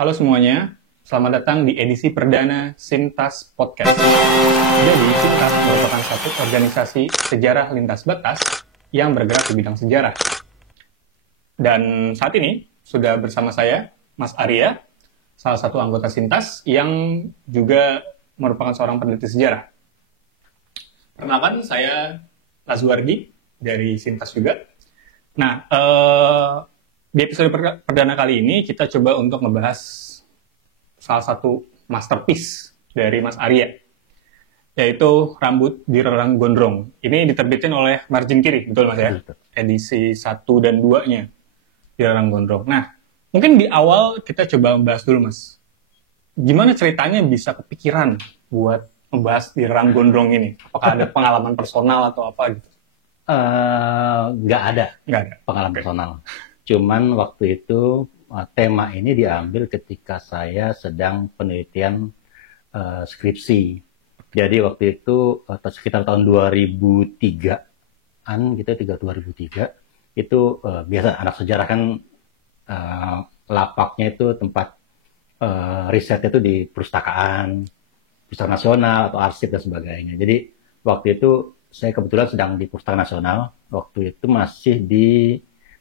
Halo semuanya, selamat datang di edisi perdana Sintas Podcast. Jadi, Sintas merupakan satu organisasi sejarah lintas batas yang bergerak di bidang sejarah. Dan saat ini sudah bersama saya, Mas Arya, salah satu anggota Sintas yang juga merupakan seorang peneliti sejarah. Perkenalkan, saya Lazuardi dari Sintas juga. Nah, di episode perdana kali ini kita coba untuk ngebahas salah satu masterpiece dari Mas Arya, yaitu Rambut di Rerang Gondrong. Ini diterbitin oleh Margin Kiri, betul Mas ya? Edisi 1 dan 2-nya di Rerang Gondrong. Nah, mungkin di awal kita coba membahas dulu Mas. Gimana ceritanya bisa kepikiran buat membahas di Rerang Gondrong ini? Apakah ada pengalaman personal atau apa gitu? Nggak ada pengalaman personal. Cuman waktu itu tema ini diambil ketika saya sedang penelitian skripsi. Jadi waktu itu sekitar tahun 2003-an gitu, 2003 itu biasa anak sejarah kan lapaknya itu tempat risetnya itu di perpustakaan nasional atau arsip dan sebagainya. Jadi waktu itu saya kebetulan sedang di Perpustakaan Nasional. Waktu itu masih di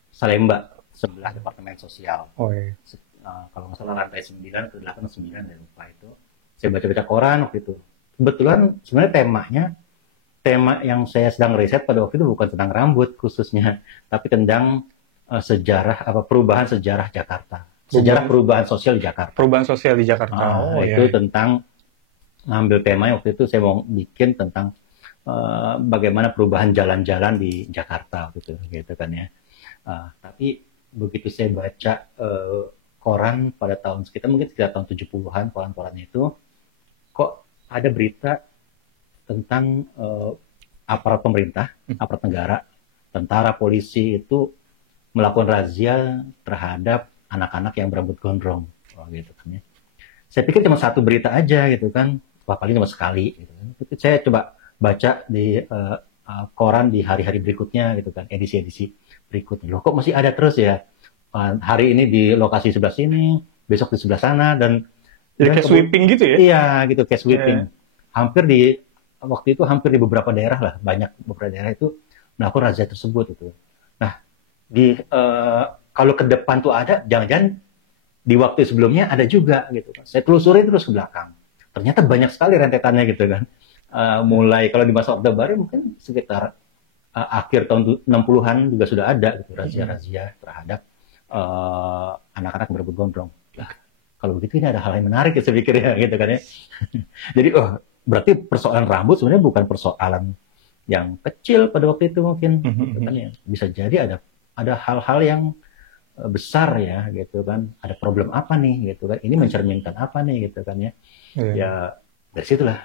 Salemba, sebelah Departemen Sosial. Oh, iya. Kalau nggak salah lantai 9 ke 8 atau 9, dan lupa itu. Saya baca-baca koran waktu itu. Kebetulan sebenarnya tema yang saya sedang riset pada waktu itu bukan tentang rambut khususnya, tapi tentang perubahan sejarah Jakarta. Sejarah perubahan sosial di Jakarta. Perubahan sosial di Jakarta. Itu tentang ngambil tema waktu itu saya mau bikin tentang bagaimana perubahan jalan-jalan di Jakarta gitu kan ya. Tapi begitu saya baca koran pada tahun sekitar tahun 70-an, koran-koran itu kok ada berita tentang aparat pemerintah, aparat negara, tentara, polisi itu melakukan razia terhadap anak-anak yang berambut gondrong, gitu kan ya. Saya pikir cuma satu berita aja gitu kan, paling cuma sekali gitu kan. Itu saya coba baca di koran di hari-hari berikutnya gitu kan, edisi-edisi berikutnya. Loh kok masih ada terus ya? Hari ini di lokasi sebelah sini, besok di sebelah sana, dan jadi kayak sweeping gitu ya? Iya, gitu kayak sweeping. Waktu itu hampir di beberapa daerah lah, banyak beberapa daerah itu melakukan razia tersebut itu. Nah, kalau ke depan tuh ada, jangan-jangan di waktu sebelumnya ada juga gitu kan. Saya telusuri terus ke belakang. Ternyata banyak sekali rentetannya gitu kan. Mulai kalau di masa Orde Baru mungkin sekitar akhir tahun 60-an juga sudah ada gitu, razia-razia terhadap anak-anak berambut gondrong. Nah, kalau begitu ini ada hal yang menarik ya saya pikir ya gitu kan ya. Jadi berarti persoalan rambut sebenarnya bukan persoalan yang kecil pada waktu itu mungkin gitu kan ya. Bisa jadi ada hal-hal yang besar ya gitu kan. Ada problem apa nih gitu kan. Ini mencerminkan apa nih gitu kan ya. Ya dari situlah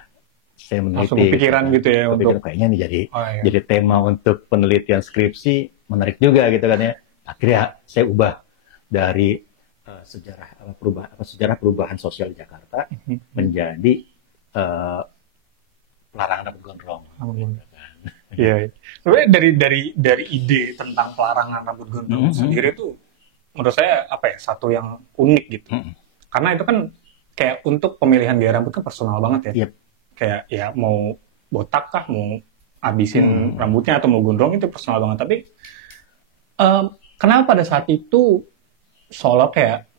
saya meneliti. Langsung kepikiran gitu ya untuk kayaknya nih jadi tema untuk penelitian skripsi, menarik juga gitu kan ya. Akhirnya saya ubah dari sejarah perubahan sosial di Jakarta menjadi pelarangan rambut gondrong. Iya. Sebenarnya dari ide tentang pelarangan rambut gondrong sendiri itu menurut saya satu yang unik gitu. Karena itu kan kayak untuk pemilihan gaya rambut kan personal banget ya. Yep. Kayak ya mau botak kah, mau habisin rambutnya atau mau gondrong itu personal banget. Tapi kenapa pada saat itu seolah kayak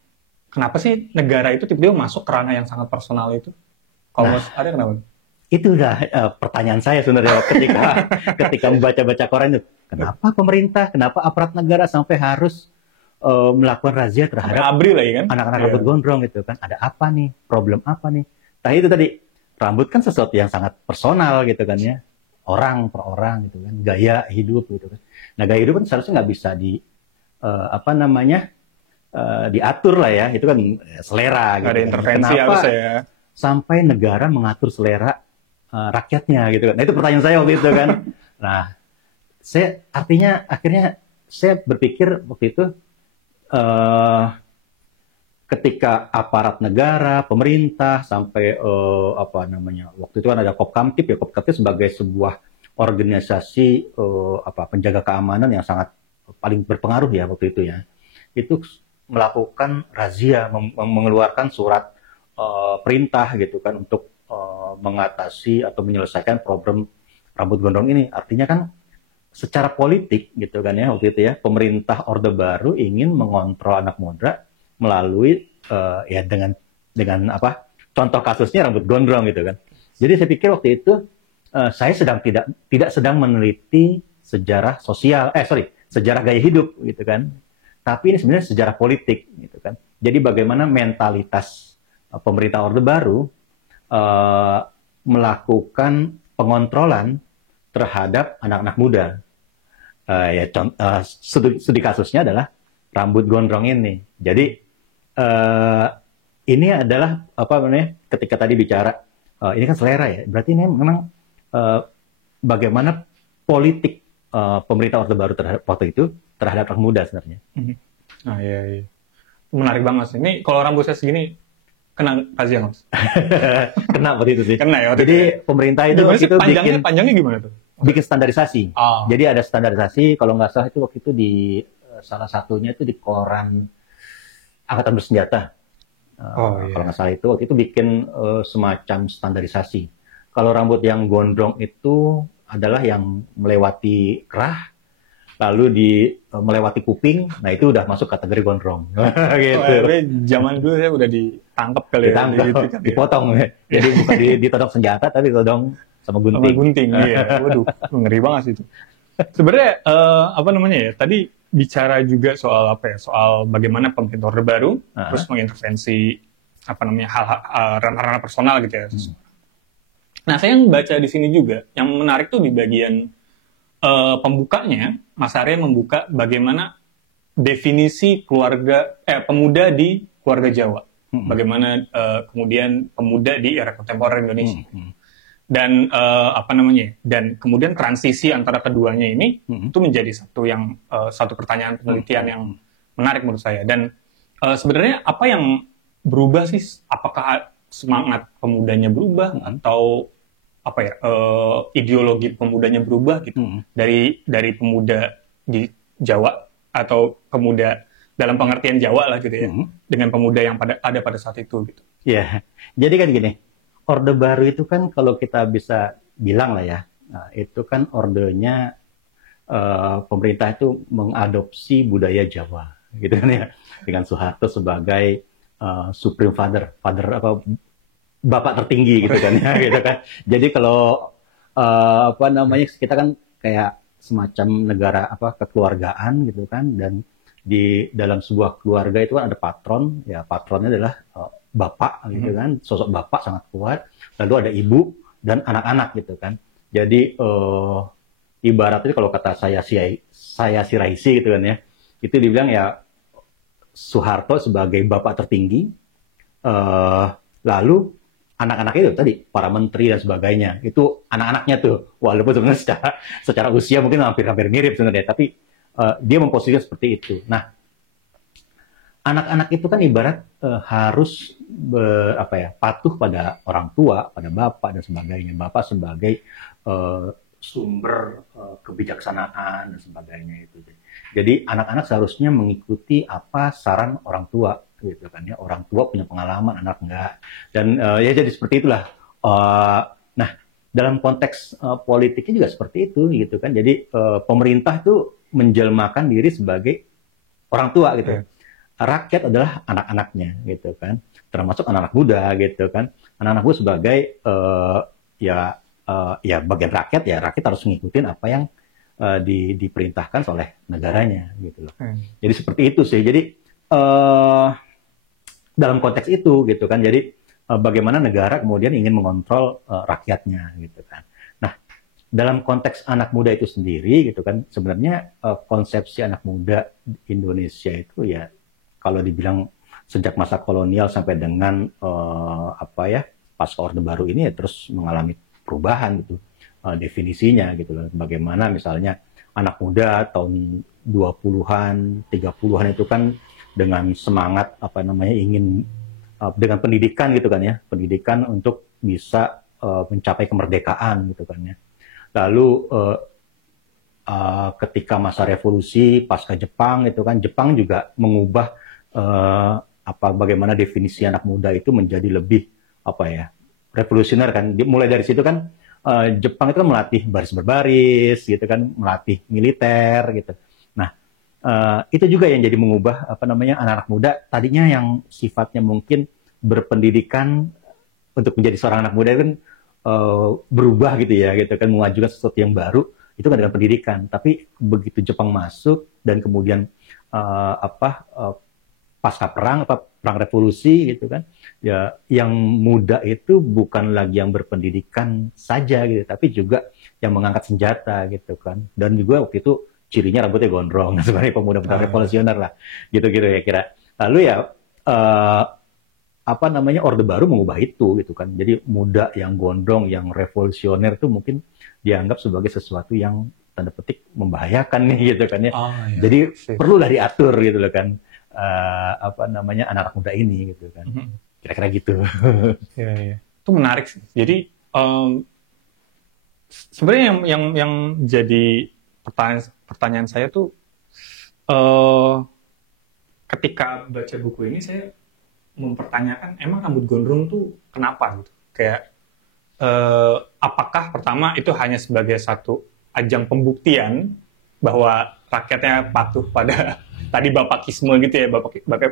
kenapa sih negara itu tiba-tiba masuk ke ranah yang sangat personal itu? Kalau ada kenapa? Itu udah pertanyaan saya sebenarnya ketika membaca-baca koran itu. Kenapa pemerintah, kenapa aparat negara sampai harus melakukan razia terhadap anak-anak rambut gondrong gitu kan? Ada apa nih? Problem apa nih? Nah itu tadi, rambut kan sesuatu yang sangat personal gitu kan ya. Orang per orang gitu kan, gaya hidup gitu kan. Nah gaya hidup kan seharusnya nggak bisa diatur lah ya, itu kan selera gitu. Ada intervensi harusnya ya. Sampai negara mengatur selera rakyatnya gitu kan. Nah itu pertanyaan saya waktu itu kan. Nah, akhirnya saya berpikir waktu itu ketika aparat negara, pemerintah sampai waktu itu kan ada Kopkamtib ya. Kopkamtib sebagai sebuah organisasi penjaga keamanan yang sangat paling berpengaruh ya waktu itu ya. Itu melakukan razia, mengeluarkan surat perintah gitu kan untuk mengatasi atau menyelesaikan problem rambut gondrong ini. Artinya kan secara politik gitu kan ya waktu itu ya, pemerintah Orde Baru ingin mengontrol anak muda melalui ya dengan apa, contoh kasusnya rambut gondrong gitu kan. Jadi saya pikir waktu itu saya tidak sedang meneliti sejarah sosial, sejarah gaya hidup gitu kan. Tapi ini sebenarnya sejarah politik gitu kan. Jadi bagaimana mentalitas pemerintah Orde Baru melakukan pengontrolan terhadap anak-anak muda. Studi kasusnya adalah rambut gondrong ini. Jadi ini adalah apa namanya? Ketika tadi bicara ini kan selera ya. Berarti ini memang bagaimana politik pemerintah Orde Baru waktu itu terhadap anak muda sebenarnya. Nah, iya. Menarik banget sih. Ini kalau rambut saya segini kena kajian, Mas. Kena waktu itu sih. Kena ya. Jadi pemerintah itu waktu itu panjangnya gimana tuh? Bikin standarisasi. Jadi ada standarisasi, kalau nggak salah itu waktu itu di salah satunya itu di koran Angkatan Bersenjata. Kalau nggak salah itu waktu itu bikin semacam standarisasi. Kalau rambut yang gondrong itu adalah yang melewati kerah, lalu melewati kuping, nah itu udah masuk kategori gondrong. Gitu. Zaman dulu saya udah ditangkap kali ya. Dipotong. Ya. Jadi bukan ditodong senjata, tapi ditodong sama gunting. Sama gunting, iya. Waduh, ngeri banget sih itu. Sebenarnya apa namanya ya? Tadi bicara juga soal apa ya? Soal bagaimana pemerintah Orde Baru terus mengintervensi apa namanya ranah personal gitu ya. Nah, saya yang baca di sini juga, yang menarik tuh di bagian pembukanya, Mas Arya membuka bagaimana definisi pemuda di keluarga Jawa. Bagaimana kemudian pemuda di era kontemporer Indonesia. Dan apa namanya? Dan kemudian transisi antara keduanya ini itu menjadi satu pertanyaan penelitian yang menarik menurut saya. Dan sebenarnya apa yang berubah sih? Apakah semangat pemudanya berubah atau apa ya ideologi pemudanya berubah gitu dari pemuda di Jawa atau pemuda dalam pengertian Jawa lah gitu ya dengan pemuda yang ada pada saat itu gitu. Ya, jadi kan gini, Orde Baru itu kan kalau kita bisa bilang lah ya, itu kan ordenya pemerintah itu mengadopsi budaya Jawa gitu kan ya, dengan Soeharto sebagai supreme father apa bapak tertinggi gitu kan ya gitu kan. Jadi kalau apa namanya kita kan kayak semacam negara apa kekeluargaan gitu kan, dan di dalam sebuah keluarga itu kan ada patron, ya patronnya adalah bapak gitu kan, sosok bapak sangat kuat, lalu ada ibu dan anak-anak gitu kan. Jadi ibaratnya kalau kata saya Siraisi gitu kan ya, itu dibilang ya Soeharto sebagai bapak tertinggi, lalu anak-anak itu tadi para menteri dan sebagainya itu anak-anaknya tuh, walaupun sebenarnya secara usia mungkin hampir mirip sebenarnya, tapi dia memposisikan seperti itu. Nah, anak-anak itu kan ibarat harus patuh pada orang tua, pada bapak dan sebagainya. Bapak sebagai sumber kebijaksanaan dan sebagainya itu. Jadi anak-anak seharusnya mengikuti apa saran orang tua gitu kan ya. Orang tua punya pengalaman, anak enggak. Dan ya jadi seperti itulah. Nah, dalam konteks politiknya juga seperti itu gitu kan. Jadi pemerintah tuh menjelmakan diri sebagai orang tua gitu. Rakyat adalah anak-anaknya gitu kan. Termasuk anak-anak muda gitu kan. Anak-anak muda sebagai ya bagian rakyat, ya rakyat harus ngikutin apa yang diperintahkan oleh negaranya gitu loh. Jadi seperti itu sih. Jadi dalam konteks itu gitu kan. Jadi bagaimana negara kemudian ingin mengontrol rakyatnya gitu kan. Nah, dalam konteks anak muda itu sendiri gitu kan, sebenarnya konsepsi anak muda Indonesia itu ya kalau dibilang sejak masa kolonial sampai dengan pasca Orde Baru ini ya terus mengalami perubahan gitu definisinya gitu loh. Bagaimana misalnya anak muda tahun 20-an, 30-an itu kan dengan semangat ingin dengan pendidikan gitu kan ya, pendidikan untuk bisa mencapai kemerdekaan gitu kan ya. Lalu ketika masa revolusi pasca Jepang itu kan, Jepang juga mengubah bagaimana definisi anak muda itu menjadi lebih revolusioner kan. Mulai dari situ kan Jepang itu kan melatih baris berbaris gitu kan, melatih militer gitu. Nah, itu juga yang jadi mengubah anak-anak muda tadinya yang sifatnya mungkin berpendidikan untuk menjadi seorang anak muda kan berubah gitu ya, gitu kan, mengajukan sesuatu yang baru itu kan dengan pendidikan. Tapi begitu Jepang masuk dan kemudian pasca perang perang revolusi gitu kan, ya yang muda itu bukan lagi yang berpendidikan saja gitu, tapi juga yang mengangkat senjata gitu kan. Dan juga waktu itu cirinya rambutnya gondrong, sebagai pemuda-pemuda revolusioner lah, gitu-gitu ya kira. Lalu ya Orde Baru mengubah itu gitu kan. Jadi muda yang gondrong, yang revolusioner itu mungkin dianggap sebagai sesuatu yang tanda petik membahayakan nih gitu kan ya. Iya. Jadi perlulah diatur gitu loh kan. Anak-anak muda ini gitu kan. Kira-kira gitu. Iya. Itu menarik sih. Jadi sebenarnya yang jadi pertanyaan saya tuh ketika baca buku ini saya mempertanyakan emang rambut gondrong tuh kenapa gitu. Kayak apakah pertama itu hanya sebagai satu ajang pembuktian bahwa rakyatnya patuh pada tadi bapakisme gitu ya,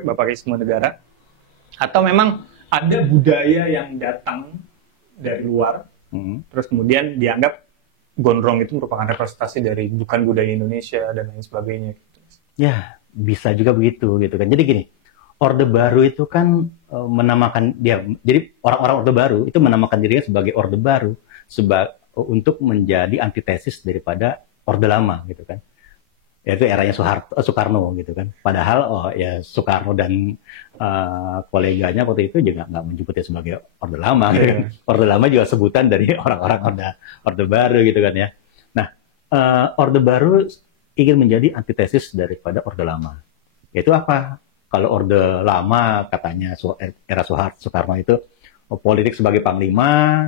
bapakisme negara, atau memang ada budaya yang datang dari luar, terus kemudian dianggap gondrong itu merupakan representasi dari bukan budaya Indonesia dan lain sebagainya gitu. Ya, bisa juga begitu gitu kan. Jadi gini, Orde Baru itu kan menamakan dia, jadi orang-orang Orde Baru itu menamakan dirinya sebagai Orde Baru untuk menjadi antitesis daripada Orde Lama gitu kan. Yaitu eranya Soekarno gitu kan. Padahal ya Soekarno dan koleganya waktu itu juga nggak menyebutnya sebagai Orde Lama. Gitu kan. Orde Lama juga sebutan dari orang-orang Orde Baru gitu kan ya. Nah, Orde Baru ingin menjadi antitesis daripada Orde Lama. Yaitu apa? Kalau Orde Lama katanya era Soekarno itu politik sebagai panglima,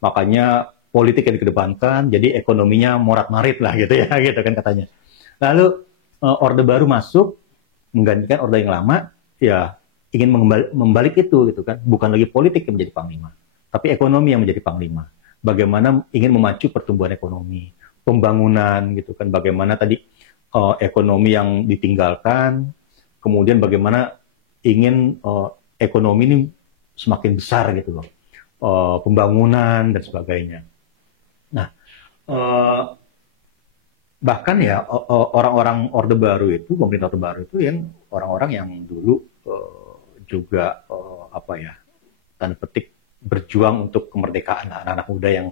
makanya politik yang dikedepankan, jadi ekonominya morat-marit lah gitu ya, gitu kan katanya. Lalu Orde Baru masuk menggantikan Orde yang lama, ya ingin membalik itu gitu kan, bukan lagi politik yang menjadi panglima, tapi ekonomi yang menjadi panglima. Bagaimana ingin memacu pertumbuhan ekonomi, pembangunan gitu kan, bagaimana tadi ekonomi yang ditinggalkan, kemudian bagaimana ingin ekonomi ini semakin besar gitu loh, pembangunan dan sebagainya. Nah, bahkan ya orang-orang Orde Baru itu, pemerintah Orde Baru itu yang orang-orang yang dulu juga tanda petik berjuang untuk kemerdekaan anak-anak muda yang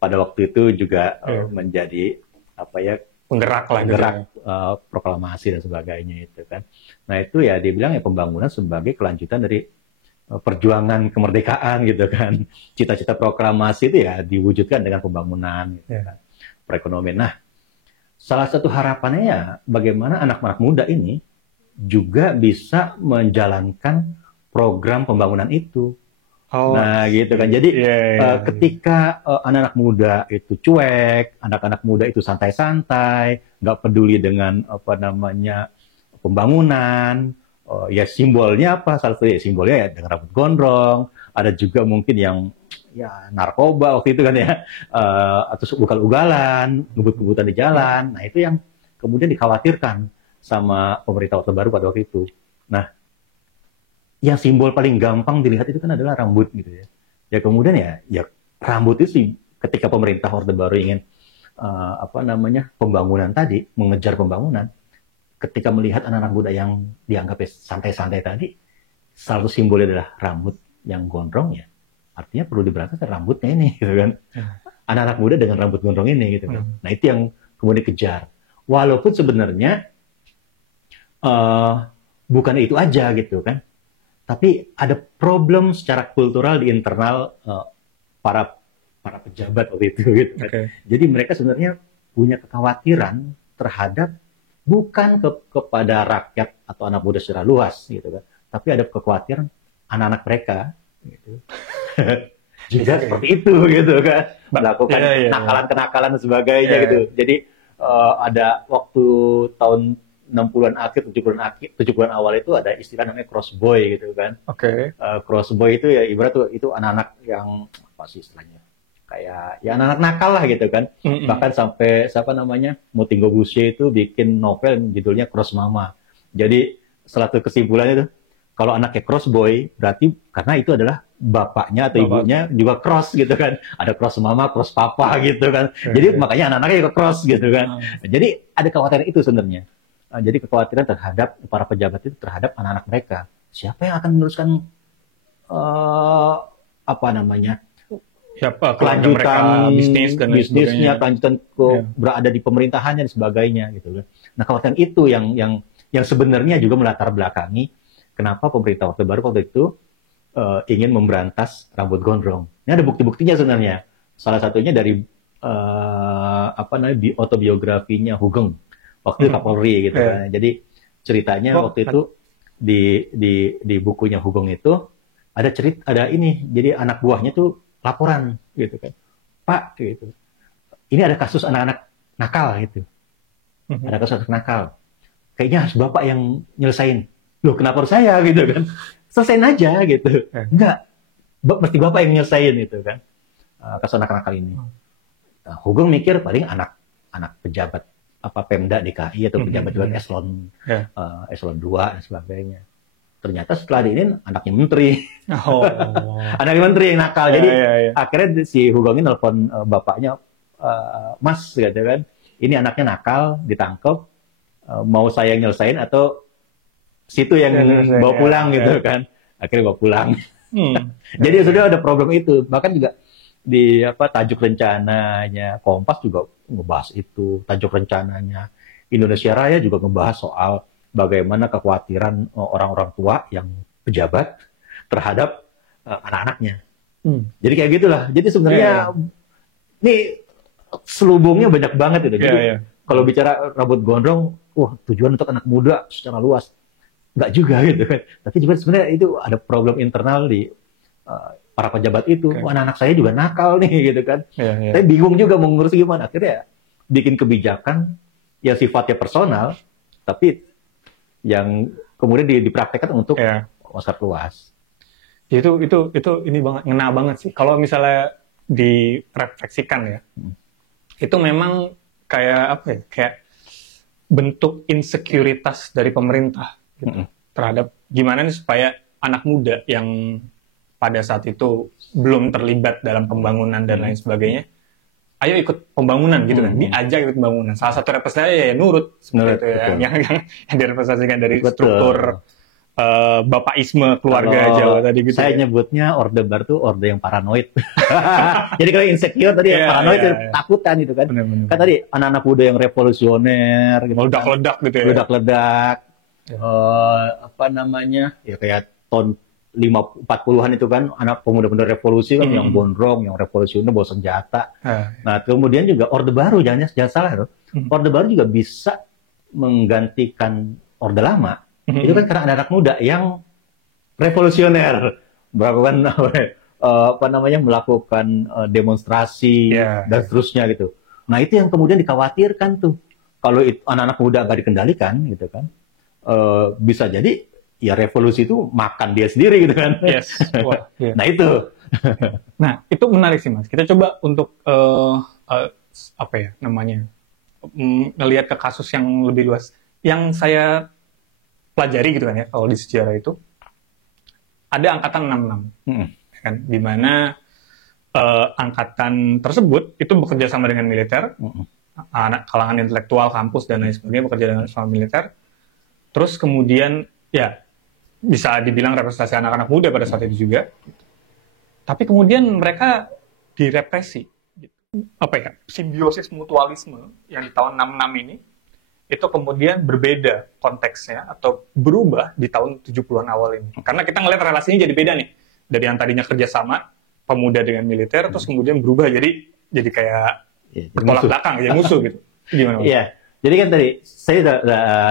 pada waktu itu juga menjadi penggerak proklamasi dan sebagainya itu kan. Nah itu ya dia bilang ya pembangunan sebagai kelanjutan dari perjuangan kemerdekaan gitu kan. Cita-cita proklamasi itu ya diwujudkan dengan pembangunan gitu kan. Perekonomian. Nah, salah satu harapannya ya bagaimana anak-anak muda ini juga bisa menjalankan program pembangunan itu. Nah gitu kan. Jadi ketika anak-anak muda itu cuek, anak-anak muda itu santai-santai, nggak peduli dengan pembangunan, ya simbolnya apa? Salah satu ya simbolnya ya dengan rambut gondrong. Ada juga mungkin yang ya narkoba waktu itu kan ya, atau ugal-ugalan, ngebut-ngebutan di jalan. Nah itu yang kemudian dikhawatirkan sama pemerintah Orde Baru pada waktu itu. Nah, yang simbol paling gampang dilihat itu kan adalah rambut gitu ya. Ya kemudian ya rambut itu sih ketika pemerintah Orde Baru ingin pembangunan tadi, mengejar pembangunan, ketika melihat anak-anak muda yang dianggap santai-santai tadi, selalu simbolnya adalah rambut yang gondrong ya. Artinya perlu diberantas rambutnya ini gitu kan. Anak-anak muda dengan rambut gondrong ini gitu kan. Nah itu yang kemudian dikejar. Walaupun sebenarnya bukan itu aja gitu kan. Tapi ada problem secara kultural di internal para pejabat waktu itu gitu kan. Jadi mereka sebenarnya punya kekhawatiran terhadap bukan kepada rakyat atau anak muda secara luas gitu kan. Tapi ada kekhawatiran anak-anak mereka gitu. Juga seperti itu gitu kan. Melakukan kenakalan-kenakalan dan sebagainya gitu. Jadi ada waktu tahun 60-an akhir, 70-an awal itu ada istilah namanya crossboy gitu kan. Oke. Crossboy itu ya ibarat tuh itu anak-anak yang apa sih istilahnya? Kayak ya anak-anak nakal lah gitu kan. Bahkan sampai siapa namanya? Motingo Boucher itu bikin novel judulnya Cross Mama. Jadi salah satu kesimpulannya tuh kalau anaknya crossboy berarti karena itu adalah bapaknya atau ibunya juga cross gitu kan. Ada cross mama, cross papa gitu kan. Jadi makanya anak-anaknya juga cross gitu kan. Jadi ada kekhawatiran itu sebenarnya. Jadi kekhawatiran terhadap para pejabat itu terhadap anak-anak mereka. Siapa yang akan meneruskan apa namanya? Siapa Kelanjutan bisnisnya, kelanjutan berada di pemerintahannya dan sebagainya gitu kan. Nah, kekhawatiran itu yang sebenarnya juga melatar belakangi kenapa pemerintah Orde Baru waktu itu ingin memberantas rambut gondrong. Ini ada bukti-buktinya sebenarnya. Salah satunya dari autobiografinya Hugeng waktu Kapolri gitu kan. Jadi ceritanya waktu itu di bukunya Hugeng itu ada ini. Jadi anak buahnya tuh laporan gitu kan. Pak gitu. Ini ada kasus anak-anak nakal gitu. Ada kasus anak nakal. Kayaknya harus Bapak yang nyelesain. Loh, kenapa harus saya gitu kan? Selesain aja gitu. Enggak. Mesti Bapak yang nyelesain gitu kan. Kasus anak nakal ini. Nah, Hugeng mikir paling anak pejabat Pemda DKI atau pejabat eselon 2 dan sebagainya. Ternyata setelah ini anaknya menteri. Anaknya menteri yang nakal. Jadi akhirnya si Hugeng ini nelfon bapaknya, Mas gitu kan. Ini anaknya nakal, ditangkap. Mau saya yang nyelesain atau situ yang bawa pulang gitu kan. Akhirnya bawa pulang. Jadi sudah ada problem itu. Bahkan juga di tajuk rencananya Kompas juga ngebahas itu. Tajuk rencananya Indonesia Raya juga ngebahas soal bagaimana kekhawatiran orang-orang tua yang pejabat terhadap anak-anaknya. Jadi kayak gitulah. Jadi sebenarnya ini selubungnya banyak banget itu. Jadi kalau bicara rambut gondrong, wah tujuan untuk anak muda secara luas. Enggak juga gitu kan. Tapi juga sebenarnya itu ada problem internal di para pejabat itu. Wah, anak-anak saya juga nakal nih gitu kan. Tapi bingung juga mau ngurus gimana. Akhirnya bikin kebijakan yang sifatnya personal, tapi yang kemudian dipraktekkan untuk masyarakat luas. Itu ini banget, ngena banget sih. Kalau misalnya direfleksikan ya, itu memang kayak apa ya? Kayak bentuk insekuritas dari pemerintah gitu, terhadap gimana nih supaya anak muda yang pada saat itu belum terlibat dalam pembangunan dan lain sebagainya, ayo ikut pembangunan gitu kan, diajak ikut pembangunan. Salah satu representasinya ya nurut sebenarnya itu ya, yang direpresentasikan dari struktur bapaisme keluarga Jawa tadi gitu. Saya nyebutnya Orde Baru tuh orde yang paranoid. Jadi kalau insecure tadi paranoid takutan gitu kan. Bener. Kan tadi anak-anak muda yang revolusioner gitu. Meledak-ledak gitu ya. Meledak-ledak. Ya kayak tahun 40-an itu kan anak pemuda-pemuda revolusi kan yang gondrong, yang revolusioner bawa senjata. Nah, kemudian juga Orde Baru jangan salah loh. Orde Baru juga bisa menggantikan Orde Lama. Itu kan karena ada anak muda yang revolusioner, melakukan demonstrasi dan seterusnya gitu. Nah, itu yang kemudian dikhawatirkan tuh. Kalau anak-anak muda nggak dikendalikan gitu kan, bisa jadi ya revolusi itu makan dia sendiri gitu kan. Nah itu. Nah itu menarik sih Mas. Kita coba untuk ngelihat ke kasus yang lebih luas. Yang saya pelajari gitu kan ya, kalau di sejarah itu ada angkatan 66, kan, di mana angkatan tersebut itu bekerja sama dengan militer, anak kalangan intelektual kampus dan lain sebagainya bekerja dengan sama militer. Terus kemudian ya bisa dibilang representasi anak-anak muda pada saat itu juga. Tapi kemudian mereka direpresi. Simbiosis mutualisme yang di tahun 66 ini, itu kemudian berbeda konteksnya atau berubah di tahun 70-an awal ini. Karena kita ngelihat relasinya jadi beda nih. Dari yang tadinya kerjasama, pemuda dengan militer, terus kemudian berubah jadi kayak bertolak belakang, jadi musuh gitu. Gimana? Iya, jadi kan tadi, saya sudah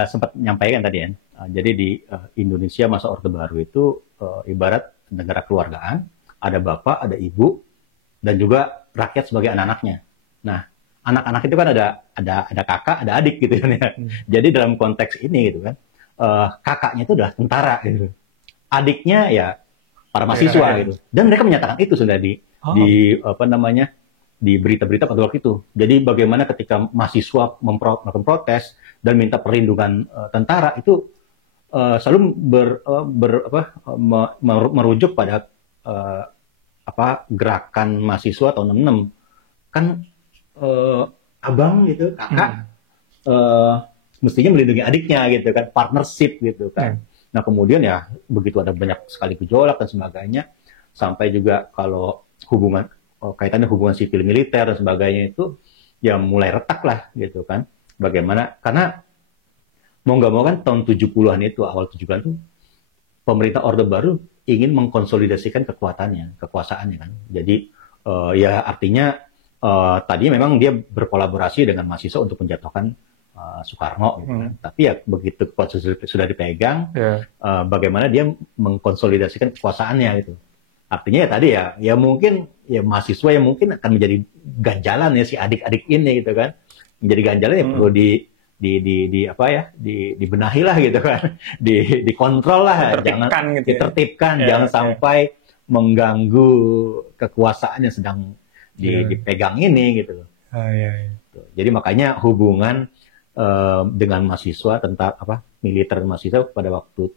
sempat menyampaikan tadi ya, jadi di Indonesia masa Orde Baru itu ibarat negara keluargaan, ada bapak, ada ibu, dan juga rakyat sebagai anak-anaknya. Nah, anak-anak itu kan ada kakak, ada adik gitu kan ya. Jadi dalam konteks ini gitu kan, kakaknya itu adalah tentara gitu. Adiknya ya para mahasiswa gitu. Dan mereka menyatakan itu sudah di apa namanya, di berita-berita pada waktu itu. Jadi bagaimana ketika mahasiswa melakukan protes dan minta perlindungan tentara itu selalu merujuk pada gerakan mahasiswa tahun 66. Kan abang gitu, kakak mestinya melindungi adiknya gitu kan, partnership gitu kan. Nah kemudian ya begitu ada banyak sekali gejolak dan sebagainya, sampai juga kalau kaitannya hubungan sipil militer dan sebagainya itu ya mulai retak lah gitu kan. Bagaimana, karena mau nggak mau kan tahun 70-an itu, awal 70-an itu pemerintah Orde Baru ingin mengkonsolidasikan kekuasaannya kan. Jadi ya artinya tadinya memang dia berkolaborasi dengan mahasiswa untuk menjatuhkan Soekarno gitu kan. Tapi ya begitu kekuasaan sudah dipegang, bagaimana dia mengkonsolidasikan kekuasaannya gitu. Artinya ya tadi ya mungkin ya mahasiswa yang mungkin akan menjadi ganjalan ya si adik-adik ini gitu kan. Menjadi ganjalan yang perlu dibenahi lah gitu kan. Dikontrol lah, jangan gitu ditertibkan, jangan sampai mengganggu kekuasaan yang sedang dipegang ini gitu loh. Jadi makanya hubungan dengan mahasiswa tentang militer mahasiswa pada waktu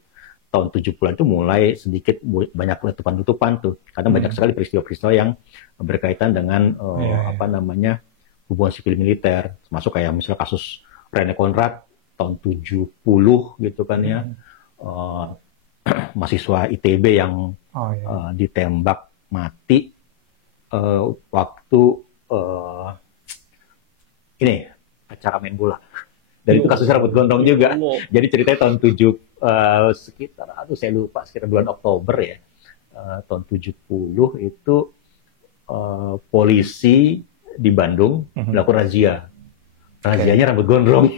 tahun 70-an itu mulai sedikit banyak letupan-letupan tuh, karena banyak sekali peristiwa-peristiwa yang berkaitan dengan hubungan sipil militer, termasuk kayak misalnya kasus Rene Konrad tahun 70 gitu kan ya, mahasiswa ITB yang ditembak mati waktu ini acara main bola. Dan itu kasus rambut gondrong juga. Jadi ceritanya tahun sekitar bulan Oktober ya. Tahun 70 itu polisi di Bandung melakukan razia. Razianya rambut gondrong.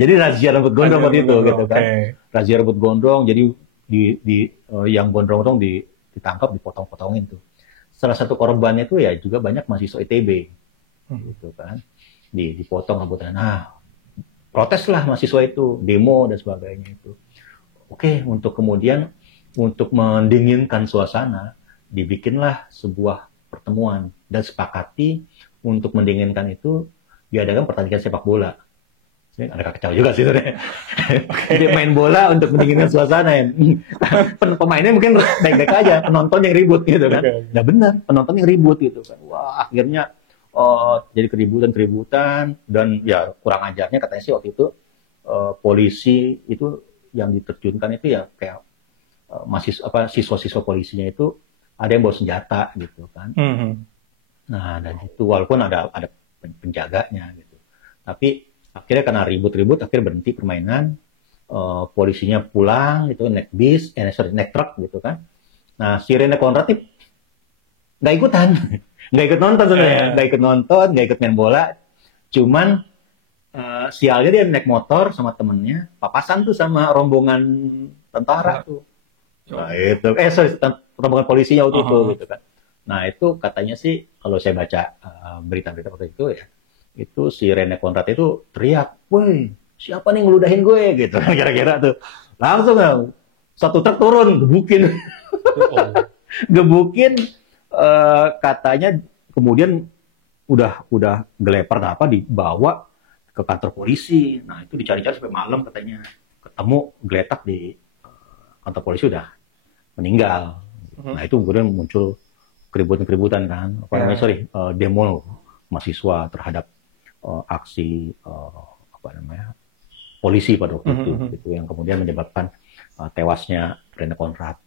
Jadi razia rambut gondrong waktu itu gitu kan. Razia rambut gondrong, jadi yang gondrong ditangkap, dipotong-potongin tuh. Salah satu korbannya itu ya juga banyak mahasiswa ITB. Gitu kan. Dipotong rambutnya. Nah, proteslah mahasiswa itu, demo dan sebagainya itu. Oke, untuk mendinginkan suasana, dibikinlah sebuah pertemuan dan sepakati untuk mendinginkan itu diadakan pertandingan sepak bola. Ada kacau juga sih sebenarnya. Dia main bola untuk mendinginkan suasana ya. Pemainnya mungkin baik-baik aja, penonton yang ribut gitu kan. Nah benar, penonton yang ribut gitu kan. Wah, akhirnya jadi keributan dan ya kurang ajarnya katanya sih waktu itu polisi itu yang diterjunkan itu ya kayak siswa-siswa polisinya itu ada yang bawa senjata gitu kan. Nah dan itu walaupun ada penjaganya gitu, tapi akhirnya karena ribut-ribut akhirnya berhenti permainan, polisinya pulang gitu, naik truk gitu kan. Nah si Rene Konrad nggak ikutan. Nggak ikut nonton sebenarnya, nggak ikut nonton, nggak ikut main bola. Cuman sialnya dia naik motor sama temennya, papasan tuh sama rombongan tentara tuh. Nah itu, rombongan polisinya waktu itu gitu kan. Nah itu katanya sih, kalau saya baca berita-berita waktu itu ya, itu si Rene Konrad itu teriak, woi siapa nih ngeludahin gue gitu kan, kira-kira tuh. Langsung satu truk turun, gebukin. Katanya kemudian udah gelepar dibawa ke kantor polisi. Nah itu dicari-cari sampai malam katanya, ketemu geletak di kantor polisi udah meninggal. Nah itu kemudian muncul keributan kan, demo mahasiswa terhadap aksi polisi pada waktu itu gitu, yang kemudian menyebabkan tewasnya Rene Konrad.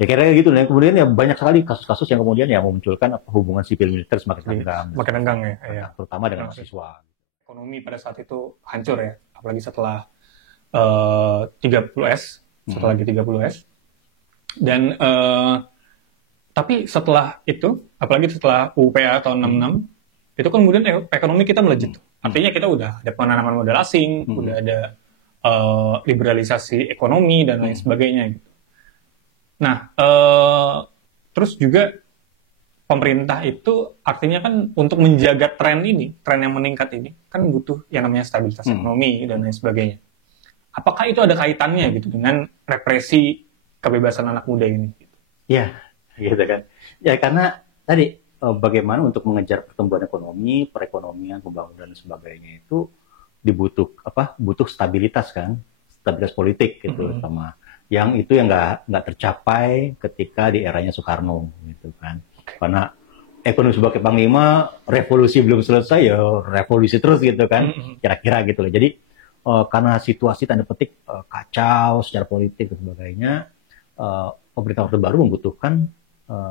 Ya kira-kira gitu. Dan kemudian ya banyak sekali kasus-kasus yang kemudian ya memunculkan hubungan sipil militer semakin renggang ya. Terutama dengan mahasiswa. Ekonomi pada saat itu hancur ya, apalagi setelah 30S, lagi 30S. Dan tapi setelah itu, apalagi setelah UPA tahun 66, itu kan kemudian ekonomi kita melejit. Artinya kita udah ada penanaman modal asing, udah ada liberalisasi ekonomi dan lain sebagainya gitu. Nah, terus juga pemerintah itu artinya kan untuk menjaga tren yang meningkat ini, kan butuh yang namanya stabilitas ekonomi dan lain sebagainya. Apakah itu ada kaitannya gitu dengan represi kebebasan anak muda ini? Ya, gitu kan. Ya karena tadi bagaimana untuk mengejar pertumbuhan ekonomi, perekonomian, pembangunan dan sebagainya itu butuh stabilitas kan, stabilitas politik gitu, sama yang itu yang nggak tercapai ketika di eranya Soekarno gitu kan. Karena ekonomi sebagai panglima, revolusi belum selesai ya revolusi terus gitu kan, kira-kira gitu loh. Jadi karena situasi tanda petik kacau secara politik dan sebagainya, pemerintah Orde Baru membutuhkan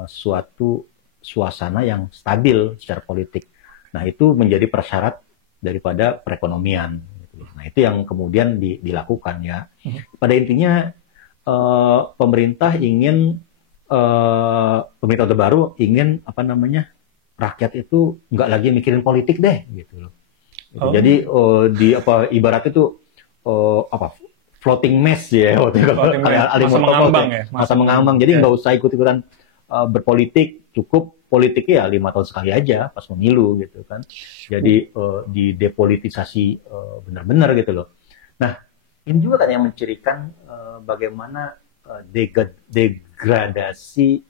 suatu suasana yang stabil secara politik. Nah itu menjadi persyarat daripada perekonomian. Nah itu yang kemudian dilakukan ya. Pada intinya pemerintah Orde Baru ingin rakyat itu nggak lagi mikirin politik deh gitu loh. Jadi ibarat itu floating mess ya waktu itu kayak masa mengambang. Jadi nggak usah ikut-ikutan berpolitik, cukup politiknya ya 5 tahun sekali aja pas pemilu gitu kan. Jadi didepolitisasi benar-benar gitu loh. Nah ini juga kan yang mencirikan bagaimana degradasi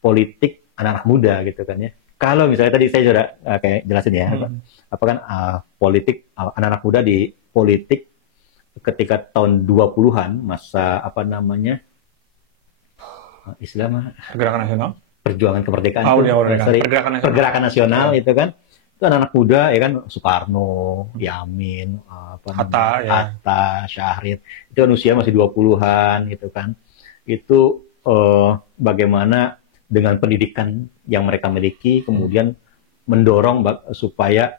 politik anak-anak muda gitu kan ya. Kalau misalnya tadi saya sudah kayak jelasin ya, politik anak-anak muda di politik ketika tahun 20-an masa istilahnya Pergerakan nasional, perjuangan kemerdekaan pergerakan nasional itu kan, itu anak-anak muda ya kan, Soekarno, Yamin, Hatta, Syahrir, itu kan usia masih 20-an gitu kan. Itu bagaimana dengan pendidikan yang mereka miliki kemudian mendorong supaya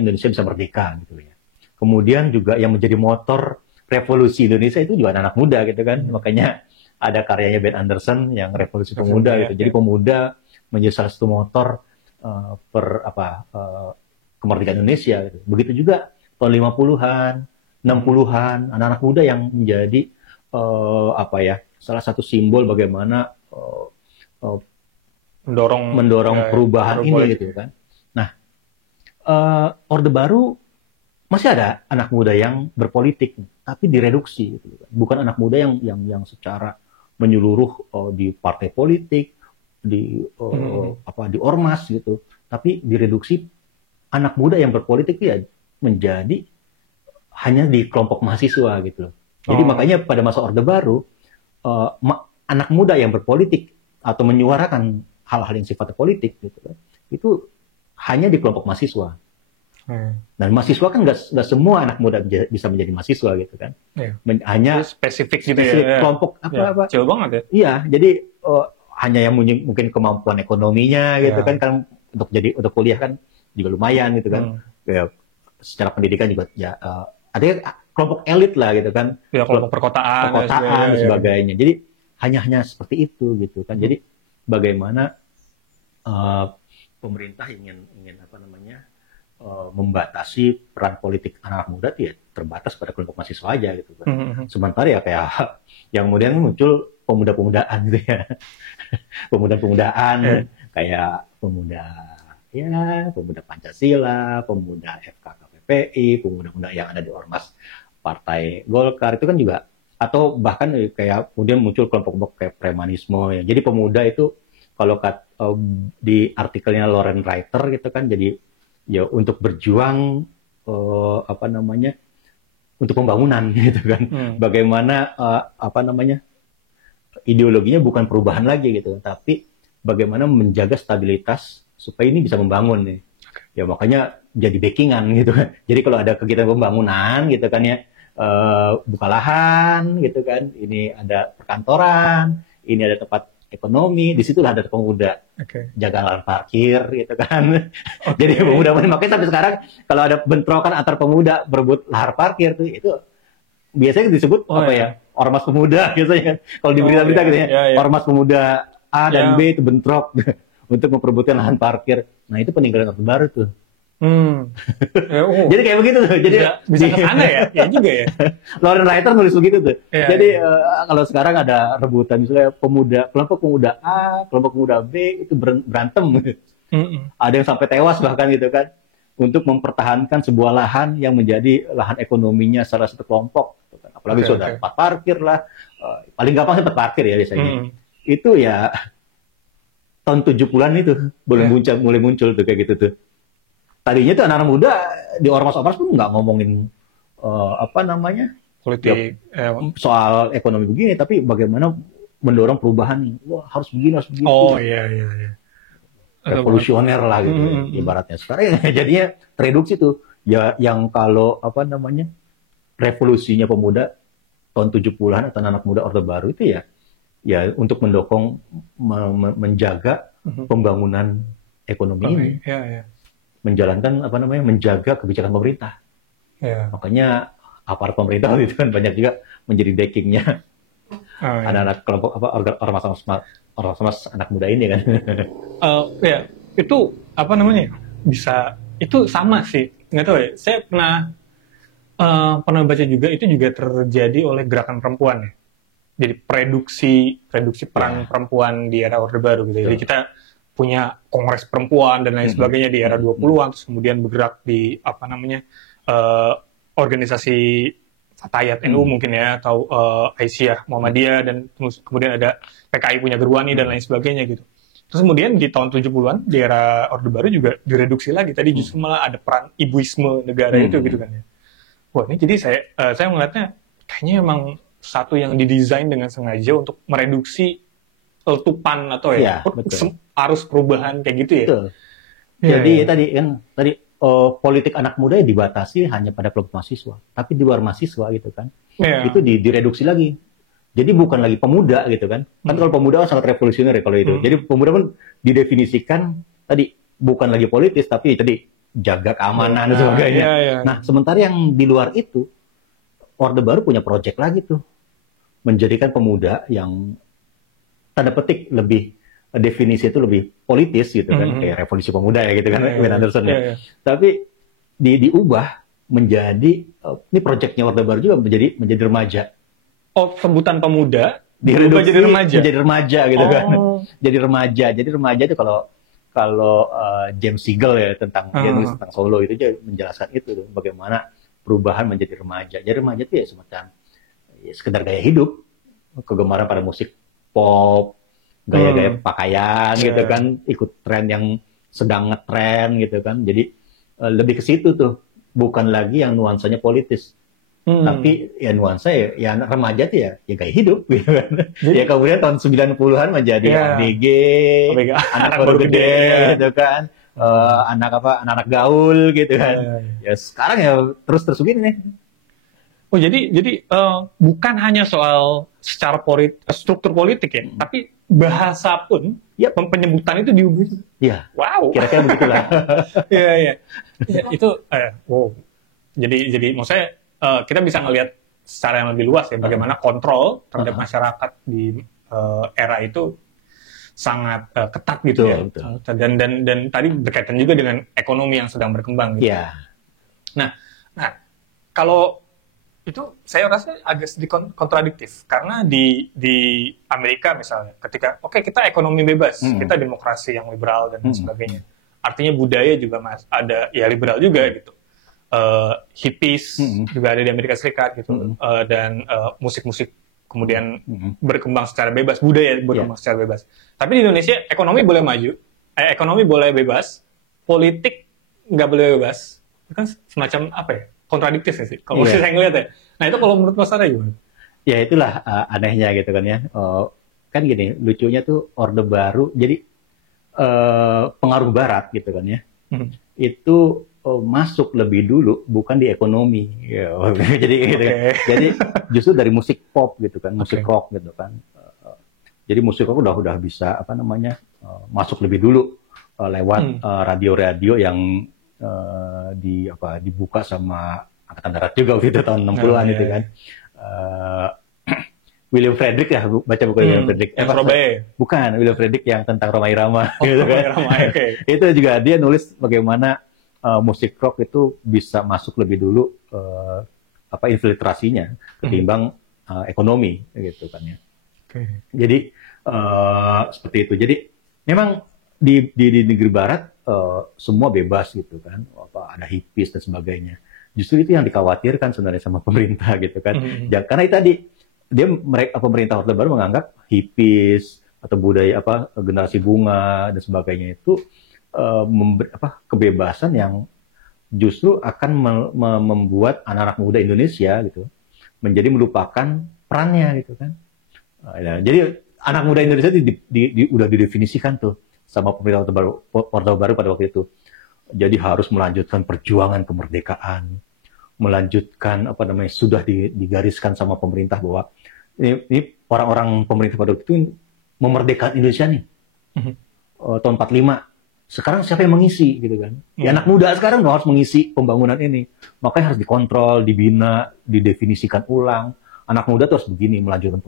Indonesia bisa merdeka gitu ya. Kemudian juga yang menjadi motor revolusi Indonesia itu juga anak-anak muda gitu kan. Makanya ada karyanya Ben Anderson yang Revolusi Pemuda gitu. Jadi pemuda menjadi salah satu motor kemerdekaan Indonesia gitu. Begitu juga tahun 50-an, 60-an, anak-anak muda yang menjadi salah satu simbol bagaimana mendorong perubahan ini gitu kan. Nah, Orde Baru masih ada anak muda yang berpolitik, tapi direduksi gitu kan. Bukan anak muda yang secara menyeluruh di partai politik, di ormas gitu, tapi direduksi anak muda yang berpolitik ya menjadi hanya di kelompok mahasiswa gitu. Jadi makanya pada masa Orde Baru anak muda yang berpolitik atau menyuarakan hal-hal yang sifatnya politik gitu kan, itu hanya di kelompok mahasiswa. Dan mahasiswa kan nggak semua anak muda bisa menjadi mahasiswa gitu kan. Hanya spesifik gitu ya. Kelompok jauh banget ya. Iya, jadi hanya yang mungkin kemampuan ekonominya gitu kan untuk kuliah kan juga lumayan gitu kan. Ya, secara pendidikan juga ya ada kelompok elit lah gitu kan. Ya, kelompok perkotaan dan sebagainya. Jadi hanya seperti itu gitu kan. Jadi bagaimana pemerintah ingin membatasi peran politik anak muda ya terbatas pada kelompok mahasiswa aja gitu kan. Sementara ya kayak yang kemudian muncul pemuda-pemudaan gitu ya. Pemuda-pemudaan kayak pemuda Pancasila, pemuda FKKPPI, pemuda-pemuda yang ada di ormas Partai Golkar itu kan juga, atau bahkan kayak kemudian muncul kelompok-kelompok kayak premanisme ya. Jadi pemuda itu kalau di artikelnya Loren Reiter gitu kan, jadi ya untuk berjuang untuk pembangunan gitu kan. Bagaimana ideologinya bukan perubahan lagi gitu, tapi bagaimana menjaga stabilitas supaya ini bisa membangun nih. Ya makanya jadi backingan gitu kan. Jadi kalau ada kegiatan pembangunan gitu kan ya, buka lahan gitu kan, ini ada perkantoran, ini ada tempat ekonomi, disitulah ada pemuda. Jaga lahan parkir gitu kan. Jadi pemuda, makanya sampai sekarang kalau ada bentrokan antar pemuda berebut lahan parkir tuh, itu biasanya disebut ormas pemuda gitu ya. Kalau di berita-berita gitu ya, ormas pemuda A dan B itu bentrok untuk memperebutkan lahan parkir. Nah itu peninggalan Orde Baru tuh. Ya, Jadi kayak begitu tuh. Jadi bisa ke sana ya? Ya juga ya. Lauren Writer nulis begitu tuh. Iya, Jadi iya. kalau sekarang ada rebutan misalnya kelompok pemuda A, kelompok pemuda B itu berantem. Ada yang sampai tewas bahkan gitu kan untuk mempertahankan sebuah lahan yang menjadi lahan ekonominya salah satu kelompok. Apalagi sudah tempat parkir lah. Paling gampang tempat parkir ya biasanya. Itu ya tahun 70-an itu mulai muncul tuh kayak gitu tuh. Tadinya tuh anak-anak muda di ormas-ormas pun nggak ngomongin politik soal ekonomi begini, tapi bagaimana mendorong perubahan. Wah, harus begini. Oh iya. Revolusioner lah gitu ibaratnya. Sekarang jadinya reduksi tuh. Ya yang kalau revolusinya pemuda tahun 70-an atau anak muda Orde Baru itu ya untuk mendukung menjaga pembangunan ekonomi ini. Ya. Menjalankan menjaga kebijakan pemerintah. Ya. Makanya aparat pemerintah itu kan banyak juga menjadi backingnya anak-anak kelompok ormas anak muda ini kan. Ya itu bisa itu sama sih, nggak tahu ya. Saya pernah baca juga itu juga terjadi oleh gerakan perempuan ya. Jadi prediksi perang perempuan di era Orde Baru gitu. Jadi kita punya kongres perempuan dan lain sebagainya di era 20-an, terus kemudian bergerak di organisasi Fatayat NU mungkin ya, atau Aisyah Muhammadiyah, dan kemudian ada PKI punya Gerwani dan lain sebagainya gitu. Terus kemudian di tahun 70-an di era Orde Baru juga direduksi lagi, tadi justru malah ada peran ibuisme negara itu gitu kan ya. Wah, ini jadi saya melihatnya kayaknya emang satu yang didesain dengan sengaja untuk mereduksi letupan atau arus perubahan kayak gitu ya. Betul. Jadi tadi politik anak muda dibatasi hanya pada kelompok mahasiswa, tapi di luar mahasiswa gitu kan, itu direduksi lagi. Jadi bukan lagi pemuda gitu kan. Kan kalau pemuda kan sangat revolusioner ya kalau itu. Jadi pemuda pun didefinisikan tadi bukan lagi politis, tapi tadi jaga keamanan dan sebagainya. Nah, sementara yang di luar itu, Orde Baru punya proyek lagi tuh, menjadikan pemuda yang tanda petik lebih definisi itu lebih politis gitu kan, kayak revolusi pemuda ya gitu kan, Wayne Anderson ya. Tapi diubah menjadi ini proyeknya Orde Baru juga menjadi remaja. Oh, sebutan pemuda direduksi menjadi remaja gitu kan. Jadi remaja itu kalau James Siegel ya dia nulis tentang Solo itu dia menjelaskan itu tuh, bagaimana perubahan menjadi remaja. Jadi remaja itu ya semacam sekedar gaya hidup, kegemaran pada musik pop, gaya-gaya pakaian gitu kan, ikut tren yang sedang ngetren gitu kan. Jadi lebih ke situ tuh, bukan lagi yang nuansanya politis. Tapi ya nuansa ya remaja tuh ya gaya hidup gitu kan. Ya kemudian tahun 90-an menjadi ABG, anak baru gede gitu kan. Anak-anak gaul gitu kan. Ya sekarang ya terus begini nih. Oh jadi bukan hanya soal secara struktur politik ya, tapi bahasa pun penyebutan itu diubah. Iya. Wow. Kira-kira begitulah. Iya. Ya, itu wow. Jadi maksud saya kita bisa ngelihat secara yang lebih luas ya bagaimana kontrol terhadap masyarakat di era itu sangat ketat gitu ya. Betul. Dan tadi berkaitan juga dengan ekonomi yang sedang berkembang gitu. Iya. Nah, kalau itu saya rasa agak sedikit kontradiktif karena di Amerika misalnya ketika kita ekonomi bebas, kita demokrasi yang liberal dan sebagainya. Artinya budaya juga ada ya liberal juga gitu. Hippies juga ada di Amerika Serikat gitu, dan musik-musik kemudian berkembang secara bebas, budaya berkembang secara bebas. Tapi di Indonesia ekonomi boleh maju, ekonomi boleh bebas, politik nggak boleh bebas. Itu kan semacam apa ya? Kontradiktif sih kalau saya ngeliat ya. Nah itu kalau menurut Mas Ara gimana? Ya itulah anehnya gitu kan ya. Kan gini, lucunya tuh Orde Baru jadi pengaruh Barat gitu kan ya. Itu masuk lebih dulu bukan di ekonomi. Ya, jadi gitu. Jadi justru dari musik pop gitu kan, musik rock gitu kan. Jadi musik rock udah bisa masuk lebih dulu lewat radio-radio yang dibuka sama Angkatan Darat juga waktu itu tahun 60-an itu kan. William Frederick ya, baca buku William Frederick. Bukan, William Frederick yang tentang Rhoma Irama gitu kan. Itu juga dia nulis bagaimana musik rock itu bisa masuk lebih dulu infiltrasinya ketimbang ekonomi gitu kan ya. Jadi seperti itu. Jadi memang di negeri barat semua bebas gitu kan, ada hippies dan sebagainya. Justru itu yang dikhawatirkan sebenarnya sama pemerintah gitu kan. Karena itu tadi pemerintah Orde Baru menganggap hippies atau budaya generasi bunga dan sebagainya itu kebebasan yang justru akan membuat anak-anak muda Indonesia gitu menjadi melupakan perannya gitu kan. Jadi anak muda Indonesia udah didefinisikan tuh sama pemerintah Orde Baru pada waktu itu. Jadi harus melanjutkan perjuangan kemerdekaan, melanjutkan sudah digariskan sama pemerintah bahwa ini orang-orang pemerintah pada waktu itu memerdekakan Indonesia nih tahun 45. Sekarang siapa yang mengisi gitu kan? Ya anak muda sekarang harus mengisi pembangunan ini. Makanya harus dikontrol, dibina, didefinisikan ulang. Anak muda tuh harus begini melanjutkan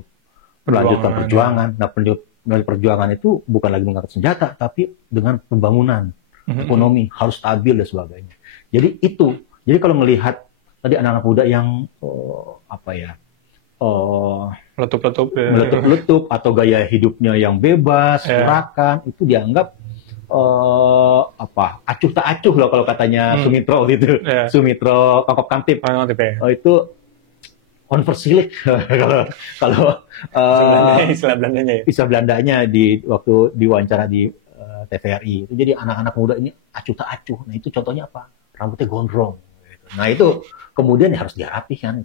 perjuangan. Nah, perjuangan itu bukan lagi mengangkat senjata, tapi dengan pembangunan ekonomi harus stabil dan sebagainya. Jadi itu. Jadi kalau melihat tadi anak-anak muda yang meletup-letup atau gaya hidupnya yang bebas, gerakan, itu dianggap acuh tak acuh loh kalau katanya Sumitro gitu. Sumitro Kokop Kamtip. Itu konversilik kalau istilah Belandanya waktu diwawancara di TVRI itu. Jadi anak-anak muda ini acuh tak acuh. Nah itu contohnya apa? Rambutnya gondrong. Nah itu kemudian harus dirapi kan.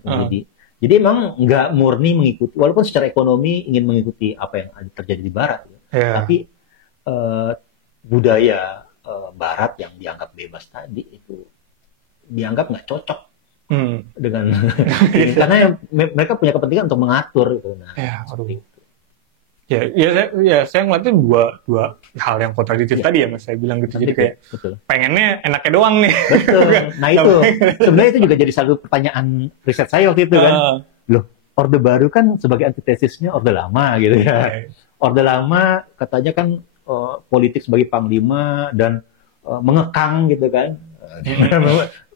Jadi emang nggak murni mengikuti, walaupun secara ekonomi ingin mengikuti apa yang terjadi di Barat, tapi budaya Barat yang dianggap bebas tadi itu dianggap nggak cocok dengan karena mereka punya kepentingan untuk mengatur gitu. Nah, seperti itu. Saya ngeliatnya dua hal yang kontradiktif tadi ya Mas, saya bilang gitu. Jadi kayak pengennya enaknya doang nih. Betul. Nah itu sebenarnya itu juga jadi satu pertanyaan riset saya waktu itu kan. Loh, Orde Baru kan sebagai antitesisnya Orde Lama gitu ya. Orde Lama katanya kan politik sebagai panglima dan mengekang gitu kan.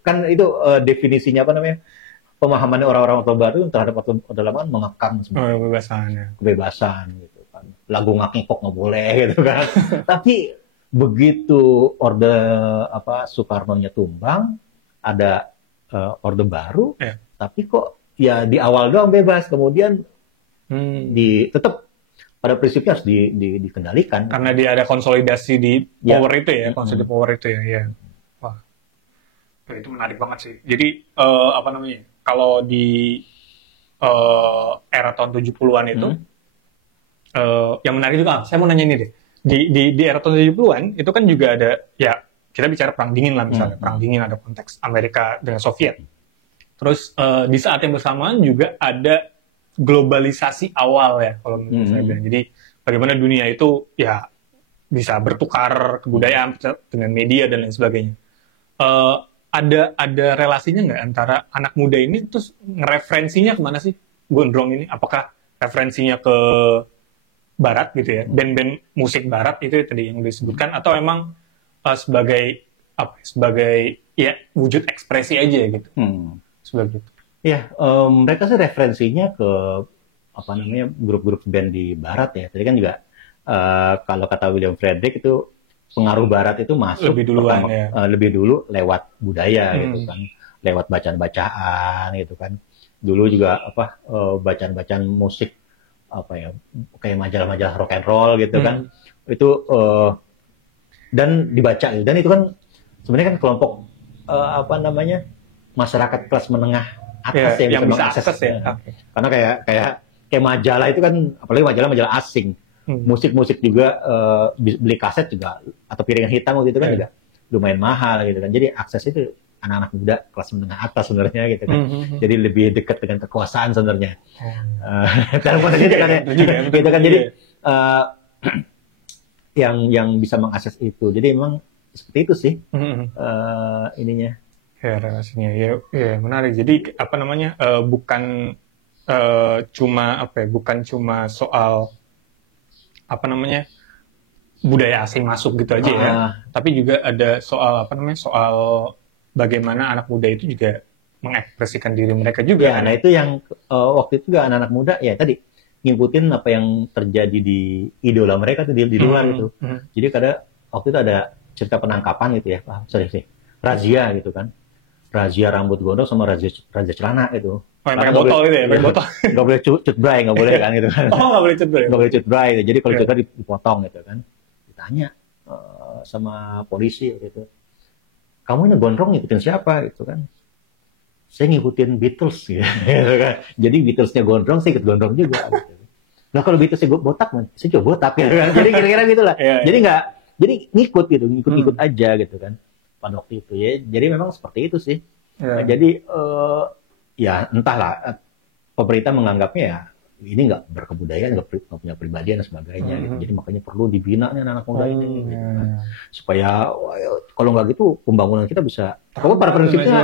Kan itu definisinya pemahamannya orang-orang Orde Baru terhadap Orde Lama kan mengekang kebebasan gitu. Lagu ngakingkok nggak boleh gitu kan. Tapi begitu Soekarno-nya tumbang, ada Orde Baru, tapi kok ya di awal doang bebas, kemudian tetap pada prinsipnya harus dikendalikan. Karena dia ada konsolidasi di power itu ya, konsolidasi power itu ya. Wah, itu menarik banget sih. Jadi kalau di era tahun 70-an itu, yang menarik juga, saya mau nanya ini deh. Di era tahun 70-an itu kan juga ada, ya kita bicara perang dingin lah misalnya, perang dingin ada konteks Amerika dengan Soviet. Terus di saat yang bersamaan juga ada globalisasi awal ya, kalau menurut saya bilang. Jadi bagaimana dunia itu ya bisa bertukar kebudayaan dengan media dan lain sebagainya. Ada relasinya nggak antara anak muda ini terus ngereferensinya kemana sih gondrong ini? Apakah referensinya ke Barat gitu ya, band-band musik Barat itu tadi yang disebutkan, atau emang sebagai ya wujud ekspresi aja gitu, sebagai itu? Ya, mereka sih referensinya ke grup-grup band di Barat ya. Tadi kan juga kalau kata William Frederick itu pengaruh Barat itu masuk lebih dulu lewat budaya gitu kan, lewat bacaan-bacaan gitu kan. Dulu juga bacaan-bacaan musik kayak majalah-majalah rock and roll gitu kan, itu dan dibaca gitu. Dan itu kan sebenarnya kan kelompok masyarakat kelas menengah atas yang bisa mengakses ya. Karena kayak majalah itu kan, apalagi majalah asing, musik juga beli kaset juga atau piringan hitam gitu kan juga lumayan mahal gitu kan. Jadi akses itu anak-anak muda kelas menengah atas sebenarnya gitu kan. Jadi lebih dekat dengan kekuasaan sebenarnya. Dalam konteks itu kan gitu kan. Jadi yang bisa mengakses itu. Jadi memang seperti itu sih ininya. Ya relasinya ya menarik. Jadi bukan bukan cuma soal budaya asing masuk gitu aja ya. Tapi juga ada soal soal bagaimana anak muda itu juga mengekspresikan diri mereka juga. Ya, nah itu yang waktu itu juga anak-anak muda ya tadi ngikutin apa yang terjadi di idola mereka tuh di luar gitu. Jadi waktu itu ada cerita penangkapan gitu ya, razia gitu kan. Razia rambut gondrong sama razia celana gitu. Pakai botol gitu ya, pakai botol. Nggak boleh cut bray, nggak boleh kan gitu kan. Oh, nggak boleh cut bray. Nggak boleh cut bray. Jadi kalau cut bray dipotong gitu kan. Ditanya sama polisi gitu. Kamu ini gondrong ngikutin siapa gitu kan? Saya ngikutin Beatles gitu kan. Jadi Beatlesnya gondrong, saya ikut gondrong juga gitu. Nah kalau Beatlesnya botak, saya coba botak gitu kan. Jadi kira-kira gitulah. Jadi ngikut aja gitu kan. Pada waktu itu ya. Jadi memang seperti itu sih. Nah, jadi ya entahlah pemerintah menganggapnya ya ini nggak berkebudayaan, nggak punya pribadi dan sebagainya gitu. Jadi makanya perlu dibina nih anak muda ini gitu kan. Supaya kalau nggak gitu pembangunan kita bisa para prinsipnya